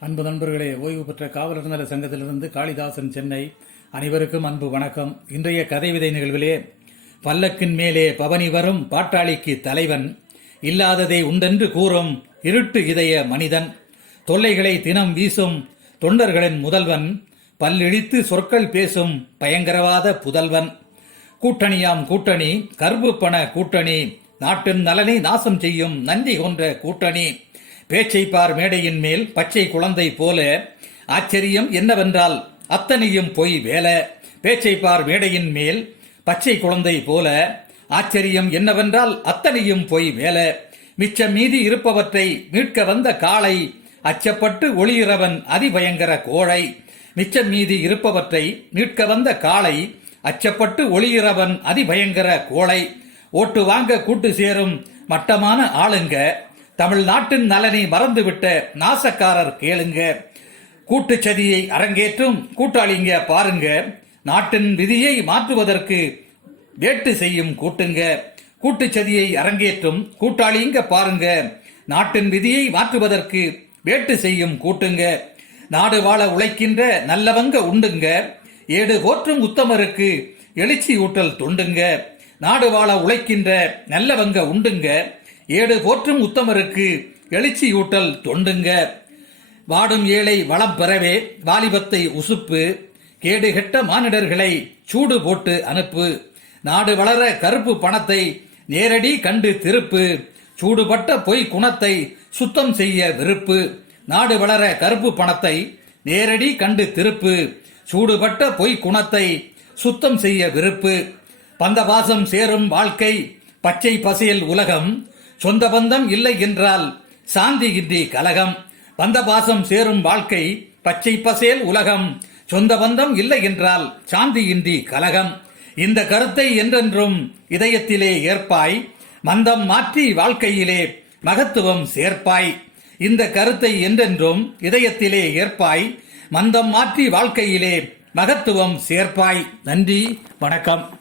அன்பு நண்பர்களே ஓய்வு பெற்ற காவலர் நல சங்கத்திலிருந்து காளிதாசன் சென்னை. அனைவருக்கும் அன்பு வணக்கம். இன்றைய கதை விதை நிகழ்விலே பல்லக்கின் மேலே பவனி வரும் பாட்டாளிக்கு தலைவன் இல்லாததை உண்டென்று கூறும் இருட்டு இதய மனிதன் தொல்லைகளை தினம் வீசும் தொண்டர்களின் முதல்வன் பல்லிழித்து சொற்கள் பேசும் பயங்கரவாத புதல்வன். கூட்டணியாம் கூட்டணி கருப்பு பண கூட்டணி நாட்டின் நலனை நாசம் செய்யும் நன்றி கொன்ற கூட்டணி. பேச்சை பார் மேடையின் மேல் பச்சை குழந்தை போல. ஆச்சரியம் என்னவென்றால் அத்தனையும் பொய் வேல. பேச்சை பார் மேடையின் மேல் பச்சை குழந்தை போல. ஆச்சரியம் என்னவென்றால் அத்தனையும் பொய் வேல. மிச்சம் மீதி இருப்பவற்றை மீட்க வந்த காளை அச்சப்பட்டு ஒளியிறவன் அதிபயங்கர கோழை. மிச்சம் மீதி இருப்பவற்றை மீட்க வந்த காளை அச்சப்பட்டு ஒளியிறவன் அதிபயங்கர கோழை. ஓட்டு வாங்க கூட்டு சேரும் மட்டமான ஆளுங்க. தமிழ்நாட்டின் நலனை மறந்துவிட்ட நாசக்காரர் கேளுங்க. கூட்டுச்சதியை அரங்கேற்றும் கூட்டாளிங்க பாருங்க. நாட்டின் விதியை மாற்றுவதற்கு வேட்டு செய்யும் கூட்டுங்க. கூட்டுச்சதியை அரங்கேற்றும் கூட்டாளிங்க பாருங்க. நாட்டின் விதியை மாற்றுவதற்கு வேட்டு செய்யும் கூட்டுங்க. நாடு வாழ உழைக்கின்ற நல்லவங்க உண்டுங்க. ஏடு போற்றும் உத்தமருக்கு எழுச்சி ஊட்டல் தொண்டுங்க. நாடு வாழ உழைக்கின்ற நல்லவங்க உண்டுங்க. ஏடு போற்றும் உத்தமருக்கு எழுச்சியூட்டல் தொண்டுங்க. வாடும் ஏழை வளம் பெறவே வாலிபத்தை உசுப்பு. கேடு கெட்ட மானிடர்களை சூடு போட்டு அனுப்பு. நாடு வளர கருப்பு பணத்தை நேரடி கண்டு திருப்பு. சூடுபட்ட பொய் குணத்தை சுத்தம் செய்ய விருப்பு நாடு வளர கருப்பு பணத்தை நேரடி கண்டு திருப்பு. சூடுபட்ட பொய் குணத்தை சுத்தம் செய்ய விருப்பு பந்தவாசம் சேரும் வாழ்க்கை பச்சை பசியல் உலகம் சொந்த பந்தம் இல்லை என்றால் சாந்தி இன்றி கலகம். பந்தபாசம் சேரும் வாழ்க்கை பச்சை பசேல் உலகம். சொந்த பந்தம் இல்லை என்றால் சாந்தி இன்றி கலகம். இந்த கருத்தை என்றென்றும் இதயத்திலே ஏற்பாய் மந்தம் மாற்றி வாழ்க்கையிலே மகத்துவம் சேர்ப்பாய். இந்த கருத்தை என்றென்றும் இதயத்திலே ஏற்பாய் மந்தம் மாற்றி வாழ்க்கையிலே மகத்துவம் சேர்ப்பாய். நன்றி வணக்கம்.